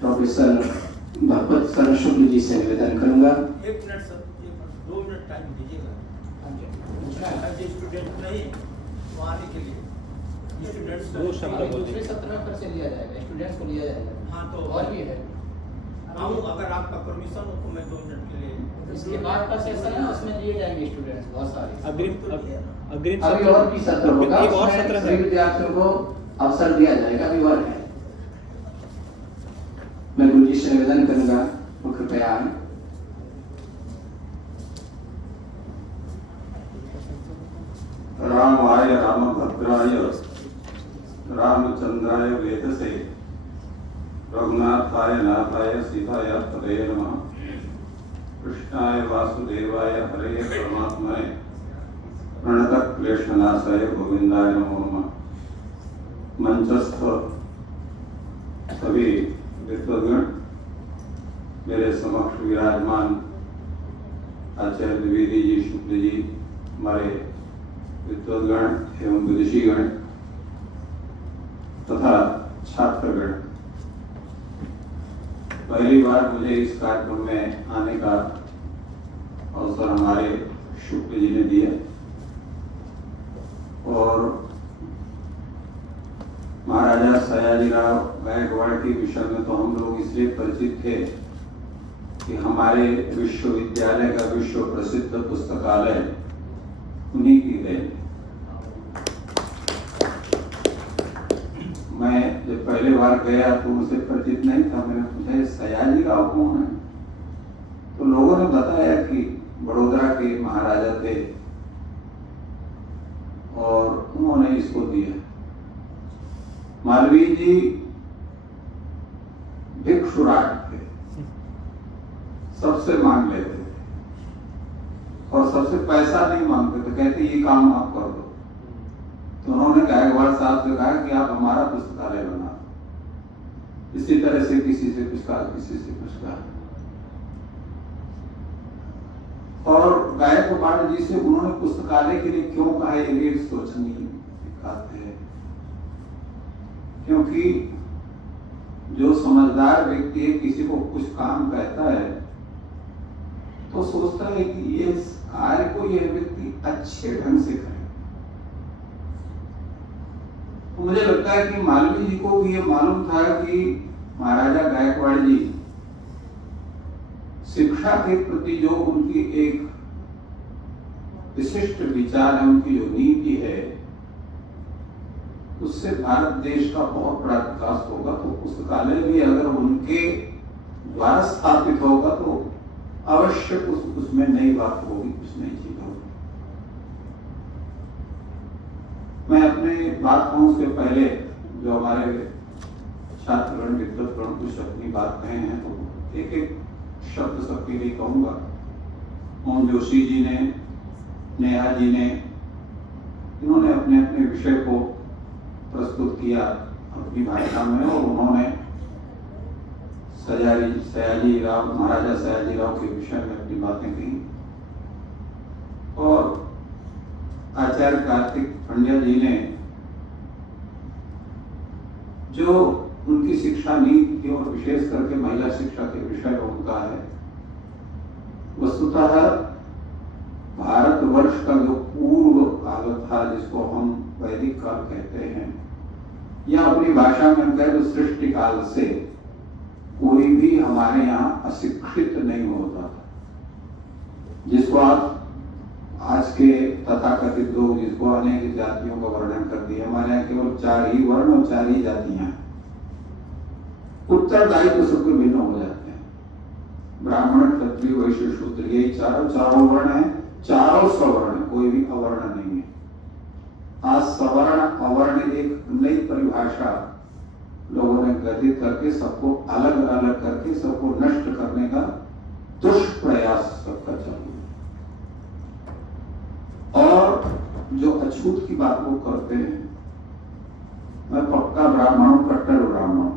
Professor भगवत शरण शुक्ल जी से निवेदन करूंगा। 1 मिनट सर, 2 मिनट टाइम दीजिएगा। स्टूडेंट नहीं तो आने के लिए स्टूडेंट्स दो शब्द बोल दूसरे सत्र में फिर से लिया जाएगा, स्टूडेंट्स को लिया जाएगा। हाँ तो और भी है आऊँ, अगर आपका परमिशन हो तो मैं 2 मिनट के लिए। इसके बाद का सेशन है, उसमें लिए जाएंगे स्टूडेंट्स बहुत सारे। अग्रिम अभी और भी सत्र होगा, एक और उसमें सत्र सभी है। विद्यार्थियों को अवसर दिया जाएगा। अभी और है। मैं गुरु जी से निवेदन करूंगा वो कृपया आए। रामाय रामभद्राय रामचंद्राय वेदसे रघुनाथाय नाथाय सीताय पतये नमः। कृष्णाय वासुदेवाय हरे परमात्मने प्रणतक्लेशनाशाय गोविंदाय नमो नमः। मंचस्थ सभी विद्वद्गण, मेरे समक्ष विराजमान आचार्य द्विवेदी जी, शुक्ल जी, हमारे विद्वद्गण एवं विदुषीगण तथा छात्रगण, पहली बार मुझे इस कार्यक्रम में आने का अवसर हमारे शुक्ल जी ने दिया और महाराजा सयाजीराव गायकवाड़ के विषय में तो हम लोग इसलिए परिचित थे कि हमारे विश्वविद्यालय का विश्व प्रसिद्ध पुस्तकालय उन्हीं की देन। मैं जब पहले बार गया तो उनसे परिचित नहीं था। मैंने पूछा सयाजीराव कौन है, तो लोगों ने बताया कि बड़ौदा के महाराजा थे और उन्होंने इसको दिया। मालवीय जी भिक्षुराज थे, सबसे मांग लेते थे और सबसे पैसा नहीं मांगते थे, कहते ये काम आप कर दो। तो उन्होंने गायकवाड़ साहब से कहा कि आप हमारा पुस्तकालय बना दो। इसी तरह से किसी से कुछ कहा, किसी से कुछ कहा और गायकवाड़ जी से उन्होंने पुस्तकालय के लिए क्यों कहा, ये भी सोचनी दिखाते हैं। क्योंकि जो समझदार व्यक्ति है किसी को कुछ काम कहता है तो सोचता है कि ये कार्य को यह व्यक्ति अच्छे ढंग से करे। तो मुझे लगता है कि मालवीय जी को भी ये मालूम था कि महाराजा गायकवाड़ जी शिक्षा के प्रति जो उनकी एक विशिष्ट विचार है, उनकी जो नीति है, उससे भारत देश का बहुत बड़ा विकास होगा। तो पुस्तकालय भी अगर उनके द्वारा स्थापित होगा तो अवश्य उसमें नई बात होगी, कुछ नई चीज होगी। मैं अपने बात कहूं उसके पहले जो हमारे छात्रगण विद्वद्गण कुछ अपनी बात कहे हैं तो एक एक शब्द सबके लिए कहूंगा। ओम जोशी जी ने, नेहा जी ने, इन्होंने अपने अपने विषय को प्रस्तुत किया अपनी भाषा में और उन्होंने सयाजीराव, महाराजा सयाजीराव के विषय में अपनी बातें कही। और आचार्य कार्तिक पंड्या जी ने जो उनकी शिक्षा नीति थी और विशेष करके महिला शिक्षा के विषय में उनका है, वस्तुतः भारतवर्ष का जो पूर्व काल था जिसको हम वैदिक काल कहते हैं, या अपनी भाषा में हम कहें तो सृष्टि काल से कोई भी हमारे यहाँ अशिक्षित नहीं होता था। जिसको आप आज के तथाकथित लोग जिसको अनेक जातियों का वर्णन कर दिया, हमारे यहाँ केवल 4 ही वर्ण और 4 ही जातियां हैं। उत्तरदायित्व तो सबके भिन्न हो जाते हैं। ब्राह्मण, क्षत्रिय, वैश्य, शूद्र, ये चारों वर्ण है, चारों सवर्ण, कोई भी अवर्ण नहीं है। आज सवर्ण अवर्ण एक नई परिभाषा लोगों ने गठित करके सबको अलग अलग करके सबको नष्ट करने का दुष्प्रयास सबका चालू है। और जो अछूत की बात वो करते हैं, मैं पक्का ब्राह्मण हूं, कट्टर ब्राह्मण,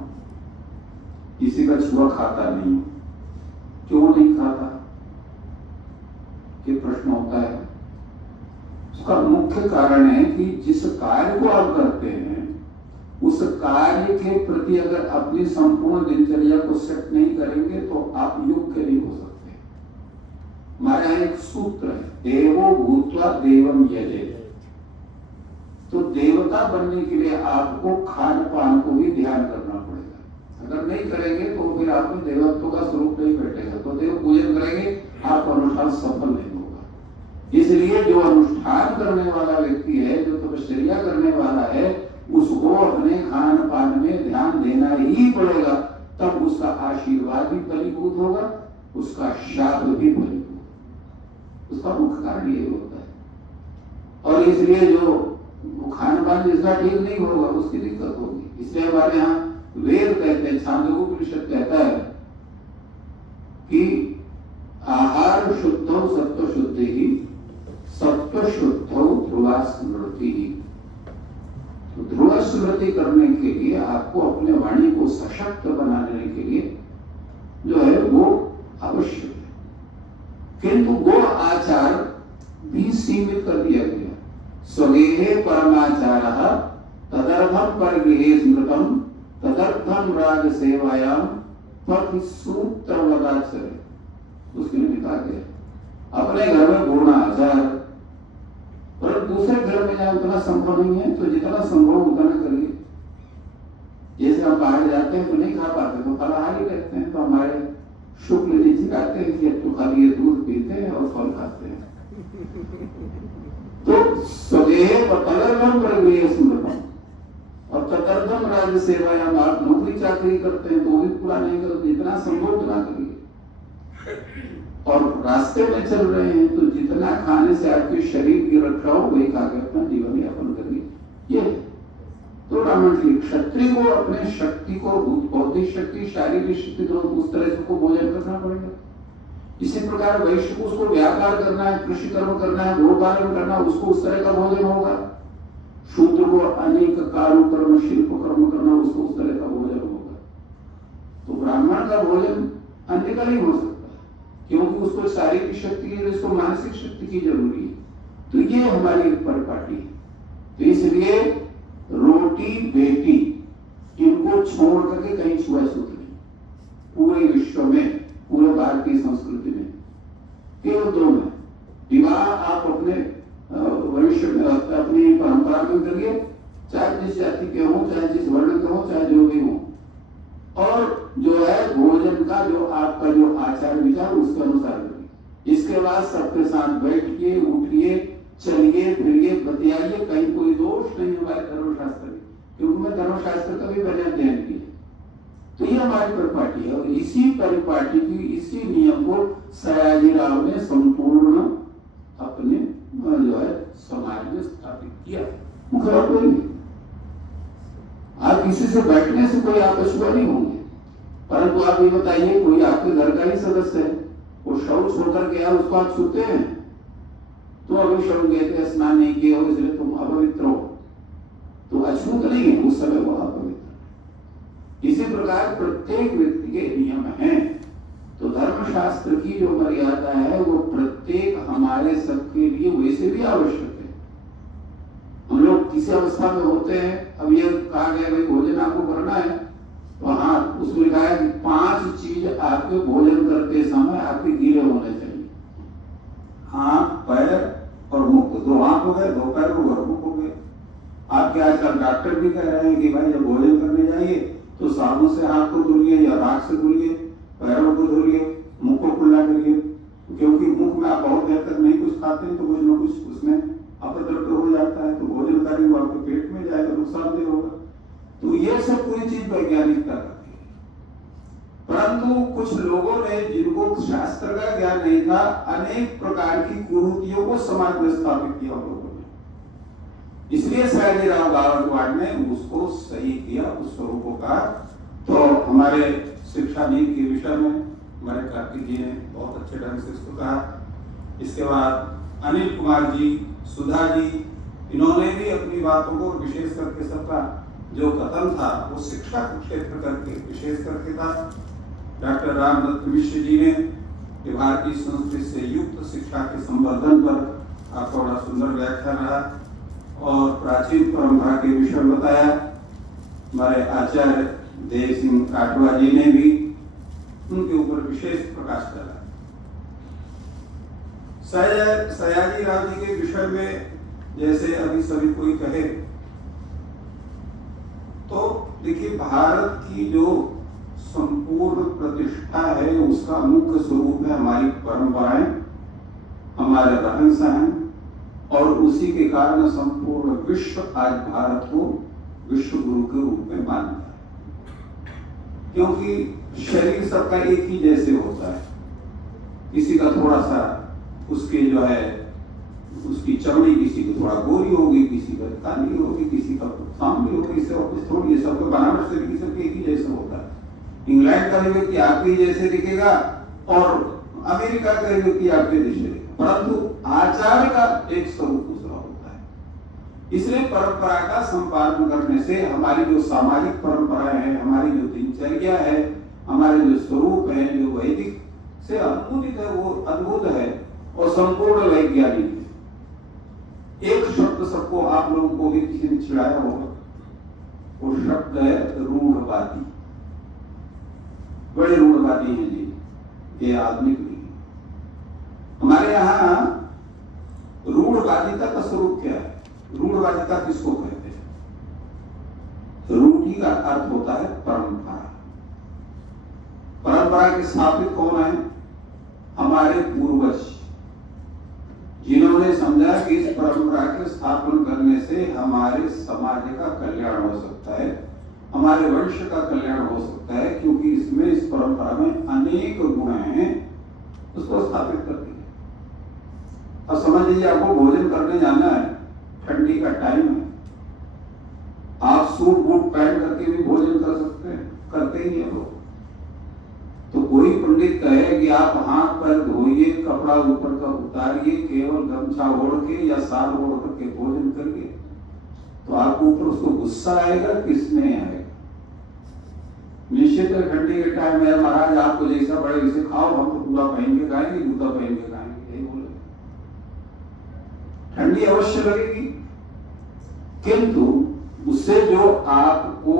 किसी का छुआ खाता नहीं। क्यों नहीं खाता, ये प्रश्न होता है। उसका मुख्य कारण है कि जिस कार्य को आप करते हैं उस कार्य के प्रति अगर अपनी संपूर्ण दिनचर्या को सेट नहीं करेंगे तो आप योग्य नहीं हो सकते। हमारे यहाँ एक सूत्र है, देवो भूत्वा देवम यजेत। तो देवता बनने के लिए आपको खान पान को भी ध्यान करना पड़ेगा। अगर नहीं करेंगे तो फिर आप में देवत्व का स्वरूप नहीं बैठेगा। तो देव पूजन करेंगे, आपका अनुष्ठान सफल नहीं होगा। इसलिए जो अनुष्ठान करने वाला व्यक्ति है, जो तपश्चर्या करने वाला है, उसको अपने खान पान में ध्यान देना ही पड़ेगा। तब उसका आशीर्वाद भी फलीभूत होगा, उसका शाप भी फलीभूत होगा। उसका मुख्य कारण ये होता है। और इसलिए जो खान पान जिसका ठीक नहीं होगा उसकी दिक्कत होगी। इसलिए हमारे यहाँ वेद कहते हैं, छांदोग्योपनिषद कहता है कि आहार शुद्धौ सत्व शुद्धि ही, सत्व शुद्धौ ध्रुवा स्मृति ही। ध्रुव स्मृति करने के लिए आपको अपने वाणी को सशक्त बनाने के लिए जो है वो आवश्यक है। किंतु वो आचार भी सीमित कर दिया गया। स्वगेहे परमाचारः तदर्थम परगृहे स्मृतम तदर्थम राज सेवायाम पथ सूत्र वदाचर्य। उसके लिए लिखा गया अपने घर में पूर्ण आचार, पर दूसरे घर में जहाँ उतना संभव नहीं है तो जितना संभव उतना करिए। जैसे हम बाहर जाते हैं तो नहीं खा पाते तो फलाहारी रहते हैं, तो हमारे शुक्ल जी सिखाते हैं कि तो खाली ये दूध पीते हैं और फल खाते हैं। तो स्वदेह तदर्थम परगृहे स्मृतम और तदर्थम राज्य सेवायाम। आप नौकरी चाकरी करते हैं तो भी पूरा नहीं करो, जितना संभव उतना करिए। और रास्ते में चल रहे हैं तो जितना खाने से आपके शरीर की रक्षा हो वही खा के अपना जीवन यापन करिए। ये तो ब्राह्मण की क्षत्रिय को अपने शक्ति को, बौद्धिक शक्ति, शारीरिक शक्ति, तो उस तरह से को भोजन करना पड़ेगा। इसी प्रकार वैश्य को उसको व्यापार करना है, कृषि कर्म करना है, गोपालन करना, उसको उस तरह का भोजन होगा। शूद्र को अनेक कार्य कर्म, शिल्प कर्म करना, उसको उस तरह का भोजन होगा। तो ब्राह्मण का भोजन अन्य का नहीं हो सकता, क्योंकि उसको शारीरिक शक्ति की, उसको मानसिक शक्ति की जरूरी है। तो ये हमारी परिपाटी है। तो इसलिए रोटी बेटी इनको छोड़ करके कहीं छुआछूत नहीं, पूरे विश्व में, पूरे भारतीय संस्कृति में केवल दो में। विवाह आप अपने भविष्य में, अपनी परंपरा में करिए, चाहे जिस जाति के हो, चाहे जिस वर्ण के हो, चाहे जो भी हो। और जो है भोजन का जो आपका जो आचार विचार उसके अनुसार करिए। इसके बाद सबके साथ बैठिए, उठिए, चलिए, फिरिए, बतियाइए। कहीं कोई दोष नहीं हमारे धर्मशास्त्र में, क्योंकि मैं धर्मशास्त्र का भी बने अध्ययन किया। तो ये हमारी परिपाटी है और इसी परिपाटी की, इसी नियम को सयाजीराव ने संपूर्ण अपने जो है समाज में स्थापित किया। मुख्य कोई आप किसी से बैठने से कोई आप अछुआ नहीं होंगे, परंतु आप ये बताइए कोई आपके घर का ही सदस्य है, वो शौच होकर गया, उसको आप छूते हैं तो अभी शौच गए थे, स्नान नहीं किए हो इसलिए तुम अपवित्र हो, तो अछूत नहीं है, उस समय वो अपवित्र। इसी प्रकार प्रत्येक व्यक्ति के नियम हैं। तो धर्मशास्त्र की जो मर्यादा है वो प्रत्येक हमारे सबके लिए वैसे भी आवश्यक है। हम लोग किसी अवस्था में होते हैं, अब ये कहा गया भाई भोजन आपको करना है, तो हाँ उसमें लिखा है कि 5 चीज आपके भोजन करते समय आपके गीले होने चाहिए। हाथ, पैर और मुख, 2 हाथ हो गए, 2 पैर हो गए, मुख हो गए। आपके आजकल डॉक्टर भी कह रहे हैं कि भाई जब भोजन करने जाइए तो साबुन से हाथ को धुलिए या राख से धुलिए, पैरों को धुलिए, मुंह को खुला करिए, क्योंकि मुख में आप बहुत देर तक नहीं कुछ खाते हैं तो कुछ न कुछ उसमें अपद्रव्य हो जाता है, तो भोजन करेंगे वो आपके पेट में जाएगा, नुकसानदेह होगा। तो ये सब पूरी चीज वैज्ञानिकता करती है। परंतु कुछ लोगों ने, जिनको शास्त्र का ज्ञान नहीं था, अनेक प्रकार की कुरीतियों को समाज में स्थापित किया लोगों ने। इसलिए सयाजीराव गायकवाड़ ने उसको सही किया, उस स्वरूपों का। तो हमारे शिक्षा नीति के विषय में हमारे कार्तिक जी ने बहुत अच्छे ढंग से इसको कहा। इसके बाद अनिल कुमार जी, सुधा जी, इन्होंने भी अपनी बातों को, विशेष करके सबका जो कथन था वो शिक्षा के क्षेत्र करके विशेष करके था। डॉक्टर रामदत्त मिश्र जी ने भारतीय संस्कृति से युक्त शिक्षा के संवर्धन पर आपका बड़ा सुंदर व्याख्यान रहा और प्राचीन परंपरा के विषय बताया। हमारे आचार्य देव सिंह काटवा जी ने भी उनके ऊपर विशेष प्रकाश डाला। सयाजी राव जी के विषय में जैसे अभी सभी कोई कहे तो देखिए, भारत की जो संपूर्ण प्रतिष्ठा है उसका मुख्य स्वरूप है हमारी परंपराएं, हमारे रहन सहन, और उसी के कारण संपूर्ण विश्व आज भारत को विश्व गुरु के रूप में मानता है। क्योंकि शरीर सबका एक ही जैसे होता है, किसी का थोड़ा सा उसके जो है उसकी चमड़ी किसी की थोड़ा गोरी होगी, किसी का काली होगी, किसी का सांवली होगी, थोड़ी सबका बनावट से भी सबके एक ही जैसा होता है। इंग्लैंड का भी व्यक्ति आपके जैसे दिखेगा और अमेरिका का भी व्यक्ति आपके जैसे दिखेगा, परंतु आचार का एक स्वरूप दूसरा होता है। इसलिए परंपरा का संपादन करने से हमारी जो सामाजिक परंपराएं हैं, हमारी जो दिनचर्या है, हमारे जो स्वरूप है, जो वैदिक से अनुमोदित है, वो अद्भुत है और संपूर्ण वैज्ञानिक है। एक शब्द सबको आप लोगों को भी किसी ने चिढ़ाया होगा, वो शब्द है रूढ़वादी। बड़े रूढ़वादी हैं जी ये आदमी भी। हमारे यहाँ रूढ़वादिता का स्वरूप क्या है? रूढ़वादिता किसको कहते हैं? रूढ़ी का अर्थ होता है परंपरा। परंपरा के स्थापित कौन है? हमारे पूर्वज, जिन्होंने समझा कि इस परंपरा के स्थापन करने से हमारे समाज का कल्याण हो सकता है, हमारे वंश का कल्याण हो सकता है, क्योंकि इसमें इस परंपरा में अनेक गुण हैं, उसको स्थापित कर दिया। अब समझ लीजिए, आपको भोजन करने जाना है, ठंडी का टाइम है, आप सूट बूट पहन करके भी भोजन कर सकते हैं, करते ही है लोग। तो कोई पंडित कहे कि आप हाथ पैर धोइए, कपड़ा ऊपर का उतारिए, केवल गमछा ओढ़ के या साल ओढ़ करके भोजन करिए, तो आपको ऊपर उसको गुस्सा आएगा, किसने आएगा? निश्चित है ठंडी के टाइम में महाराज आपको जैसा बड़े इसे खाओ, हम तो पूरा पहन के खाएंगे, जूता पहन के खाएंगे, यही बोले। ठंडी अवश्य लगेगी, किंतु उससे जो आपको,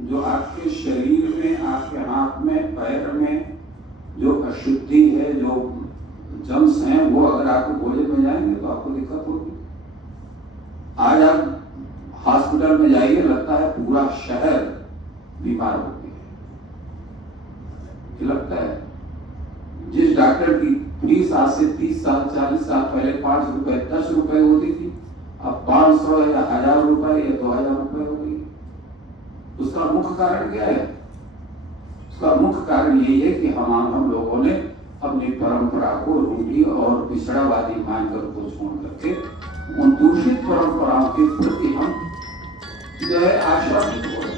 जो आपके शरीर में, आपके हाथ में, पैर में जो अशुद्धि है, जो जम्स हैं, वो अगर आपको भोजन में जाएंगे तो आपको दिक्कत होगी। आज आप हॉस्पिटल में जाइए, लगता है पूरा शहर बीमार हो गया है। लगता है जिस डॉक्टर की फीस आज से 30 साल 40 साल पहले 5 रुपए 10 रुपए होती थी, अब 500 या 1000 रुपए या 2000 रुपए हो गई। उसका मुख्य कारण क्या है? उसका मुख्य कारण यही है कि हम लोगों ने अपनी परंपरा को रूढ़ी और पिछड़ावादी मानकर को छोड़ करके उन दूषित परंपराओं के प्रति हम जो है आश्वासित हो रहे।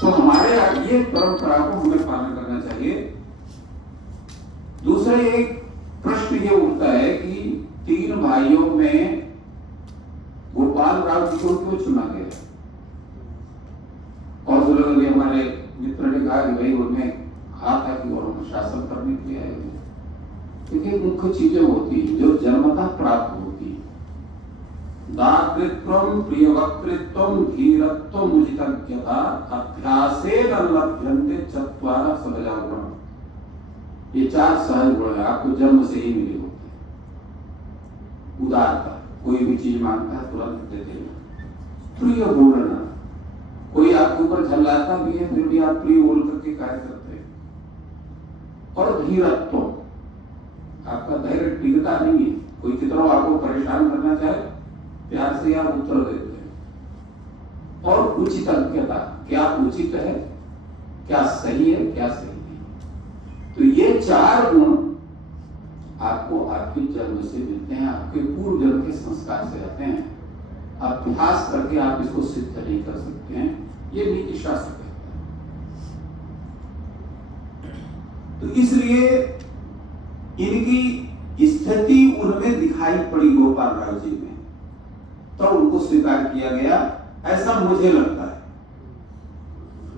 तो हमारे ये परंपरा को हमें पालन करना चाहिए। दूसरा एक प्रश्न ये उठता है कि 3 भाइयों में गोपाल राव जी को क्यों चुना गया? और जो लोग हमारे मित्र ने कहा कि भाई उनमें कहा था कि और शासन करने के लिए आए हैं। देखिए, मुख्य चीजें होती हैं जो जन्मतः प्राप्त होती है। दातृत्वम, प्रियवक्तृत्वम, धीरत्वम, उचितज्ञता, अभ्यासेन लभ्यन्ते चत्वारः सहजा गुणाः। ये 4 सहज गुण है, आपको जन्म से ही मिले होते हैं। उदारता, कोई भी चीज मांगता है तुरंत दे देना। प्रिय बोलना, कोई आपके ऊपर झल्लाता भी है फिर भी आप प्रिय बोल करके कार्य करते हैं। और धीरत्व, आपका धैर्य टिकता नहीं है, कोई कितना आपको परेशान करना चाहे प्यार से आप उत्तर देते हैं। और उचितज्ञता, क्या उचित है, क्या सही है, क्या सही नहीं। तो ये 4 गुण आपको आपके जन्म से मिलते हैं, आपके पूर्व जन्म के संस्कार से आते हैं। अभ्यास करके आप इसको सिद्ध नहीं कर सकते हैं, ये नीति शास्त्र कहता है। तो इसलिए इनकी स्थिति उनमें दिखाई पड़ी गोपाल राव जी में, तो उनको स्वीकार किया गया, ऐसा मुझे लगता है।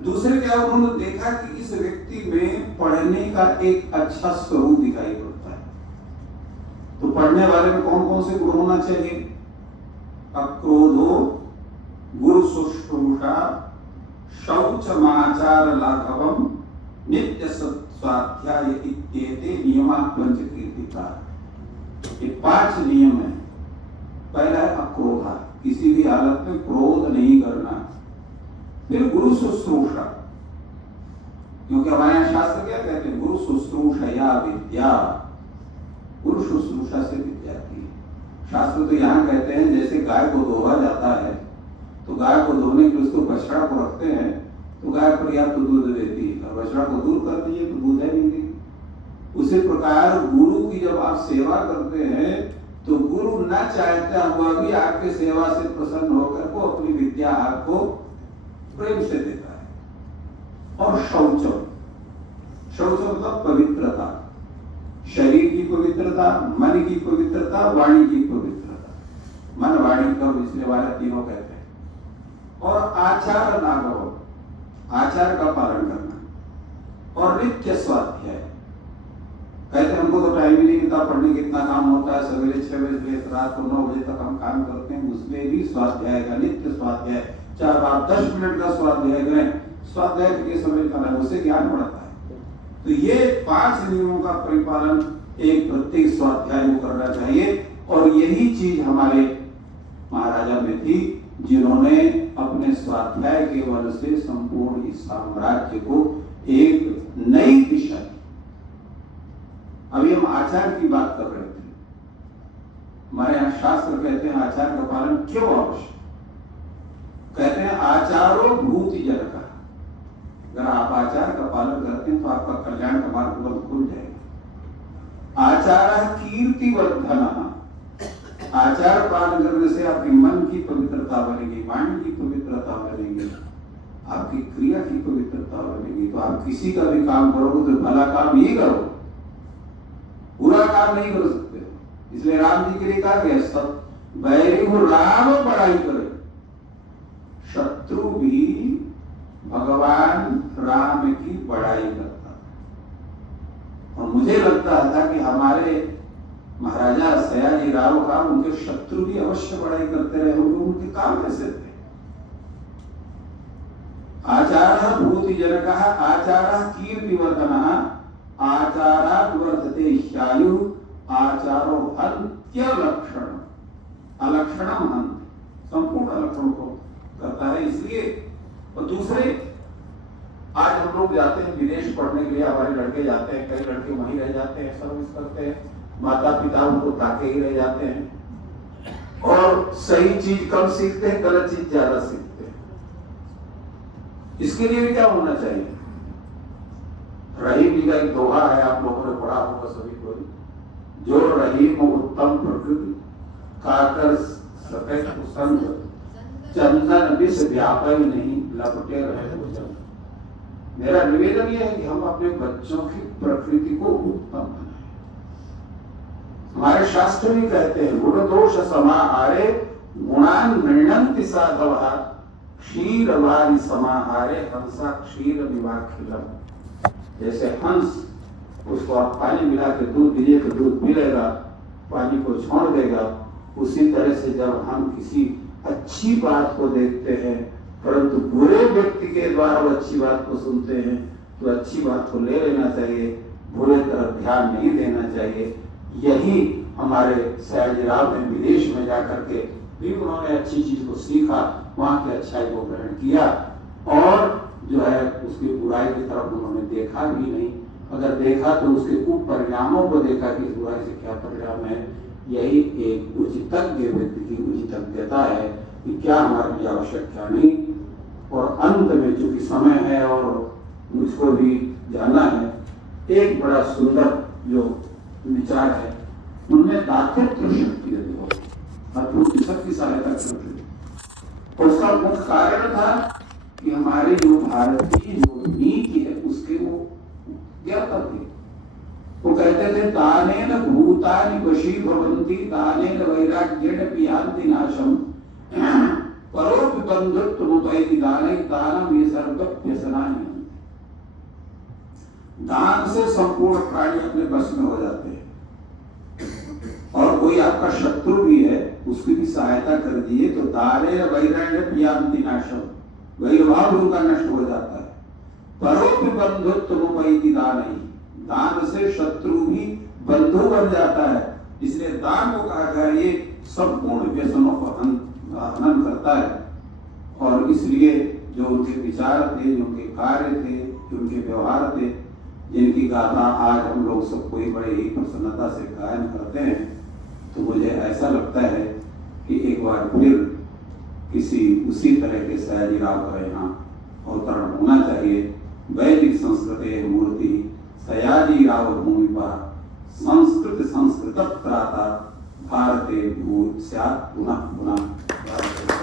दूसरे क्या, उन्होंने देखा कि इस व्यक्ति में पढ़ने का एक अच्छा स्वरूप दिखाई पड़ता है। तो पढ़ने वाले में कौन कौन से गुण होना चाहिए? अक्रोधो गुरु शुश्रूषा शौचमाचार लाघवम नित्य स्वाध्याय इत्येते नियमाः पंचकीर्तिका। ये 5 नियम है। पहला है अक्रोधा, किसी भी हालत में क्रोध नहीं करना। फिर गुरु शुश्रूषा, क्योंकि हमारे यहाँ शास्त्र क्या कहते हैं, गुरु शुश्रूषया विद्या, गुरु शुश्रूषा से विद्या की। शास्त्र तो यहाँ कहते हैं जैसे गाय को धोया जाता है तो गाय को धोने के लिए उसको बछड़ा को रखते हैं तो गाय पर्याप्त दूध देती है, और बछड़ा को दूर कर दीजिए तो दूध है नहीं देती। उसी प्रकार गुरु की जब आप सेवा करते हैं तो गुरु न चाहता हुआ भी आपके सेवा से प्रसन्न होकर को अपनी विद्या आपको प्रेम से देता है। और शौचम, शौच मतलब पवित्रता, शरीर की पवित्रता, मन की पवित्रता, वाणी की पवित्रता। मन वाणी कर्म इसलिए वाले तीनों कहते हैं। और आचार नागव, आचार का पालन करना। और नित्य स्वाध्याय, कहते हमको तो टाइम ही नहीं मिलता पढ़ने, कितना काम होता है, सवेरे 6 बजे से रात को 9 बजे तक हम काम करते हैं। उसमें भी स्वाध्याय का, नित्य स्वाध्याय, चाहे आप 10 मिनट का स्वाध्याय करें, स्वाध्याय के समय करना है, उससे ज्ञान बढ़ता है। तो ये 5 नियमों का परिपालन एक प्रत्येक स्वाध्याय को करना चाहिए। और यही चीज हमारे महाराजा में थी, जिन्होंने अपने स्वाध्याय के बल से संपूर्ण इस साम्राज्य को एक नई दिशा दी। अभी हम आचार की बात कर रहे थे। हमारे यहाँ शास्त्र कहते हैं आचार का पालन क्यों आवश्यक। कहते हैं आचारो भूति जनक, अगर आप आचार का पालन करते हैं तो आपका कल्याण का मार्ग तुरंत खुल जाएगा। आचार कीर्तिवर्धन, आचार पालन करने से आपके मन की पवित्रता बनेगी, वाणी की पवित्रता बनेगी, आपकी क्रिया की पवित्रता बनेगी। तो आप किसी का भी काम करोगे तो भला काम ही करो, बुरा काम नहीं कर सकते। इसलिए राम जी के लिए कहा गया, सब बैरी हो राम बड़ाई करे, शत्रु भी भगवान राम की बड़ाई करता। और मुझे लगता था कि हमारे महाराजा सयाजी राव का उनके शत्रु भी अवश्य बड़ाई करते रहे होंगे, उनके काम कैसे थे। आचार भूति जनक, आचार कीर्तिवर्धन, आचारात् वर्धते ह्यायु, आचारो हन्त्य लक्षण, अलक्षणम हन्ति, संपूर्ण अलक्षण को करता है। इसलिए और दूसरे, आज हम लोग जाते हैं विदेश पढ़ने के लिए, हमारे लड़के जाते हैं, कई लड़के वहीं रह जाते हैं, सर्विस करते हैं, माता पिता उनको ताके ही रह जाते हैं और सही चीज कम सीखते हैं, गलत चीज ज्यादा सीखते हैं। इसके लिए भी क्या होना चाहिए। रहीम जी का एक दोहा है, आप लोगों ने पढ़ा होगा सभी को, जो रहीम उत्तम प्रकृति काकर सफेद कुसंग, चंदन विष व्यापक नहीं लपटे रहे भोजन। मेरा निवेदन यह है कि हम अपने बच्चों की प्रकृति को उत्तम बनाएं। हमारे शास्त्र भी कहते हैं, गुण दोष समाहारे गुणान मृणन्ति साधवः, क्षीरवारी समाहारे हंसा क्षीर निवाखिलम। जैसे हंस, उसको आप पानी मिला के दूध दीजिए तो दूध पी लेगा, पानी को छोड़ देगा। उसी तरह से जब हम किसी अच्छी बात को देखते हैं परंतु बुरे व्यक्ति के द्वारा वो अच्छी बात को सुनते हैं तो अच्छी बात को ले लेना चाहिए, बुरे तरफ ध्यान नहीं देना चाहिए। यही हमारे सयाजीराव ने विदेश में जाकर के भी उन्होंने अच्छी चीज को सीखा, वहां की अच्छाई को ग्रहण किया और जो है उसकी बुराई की तरफ उन्होंने देखा भी नहीं। अगर देखा तो उसके कुपरिणामों को देखा कि इस बुराई से क्या परिणाम है। यही एक उचितज्ञ व्यक्ति की उचितज्ञता है कि क्या हमारे लिए आवश्यक क्या नहीं। और अंत में चूंकि समय है और मुझको भी जाना है, एक बड़ा सुंदर जो विचार है उनमें दातृत्व शक्ति यदि हो अद्भुत सबकी सहायता करती। उसका मुख्य कारण था कि हमारे जो भारत की जो नीति है उसके वो ज्ञाता थे। वो कहते थे दानेन भूतानि वशी भवन्ति, दानेन वैराग्येण पियान्ति नाशम, परोपि बंधुत्वमुपैति दानै दानम ये सर्वव्यसनानि। दान से संपूर्ण प्राणी अपने बस में हो जाते हैं। और कोई आपका शत्रु भी है उसकी भी सहायता कर दिए तो दारे वैराण्य यान्ति नाशम, वैरभाव उनका नष्ट हो जाता है। परोपि बंधुत्वमुपैति दानैः, दान से शत्रु भी बंधु बन जाता है। इसलिए दान को कहा गया ये संपूर्ण व्यसनों को हनन करता है। और इसलिए जो उनके विचार थे, जो उनके कार्य थे, जो उनके व्यवहार थे, जिनकी गाथा आज हम लोग सब कोई बड़े ही प्रसन्नता से गायन करते हैं, तो मुझे ऐसा लगता है कि एक बार फिर किसी उसी तरह के सयाजीराव का यहाँ अवतरण होना चाहिए। वैदिक संस्कृते मूर्ति सयाजीराव भूमिपा संस्कृत संस्कृत त्राता भारते भूत स्यात् पुनः पुनः।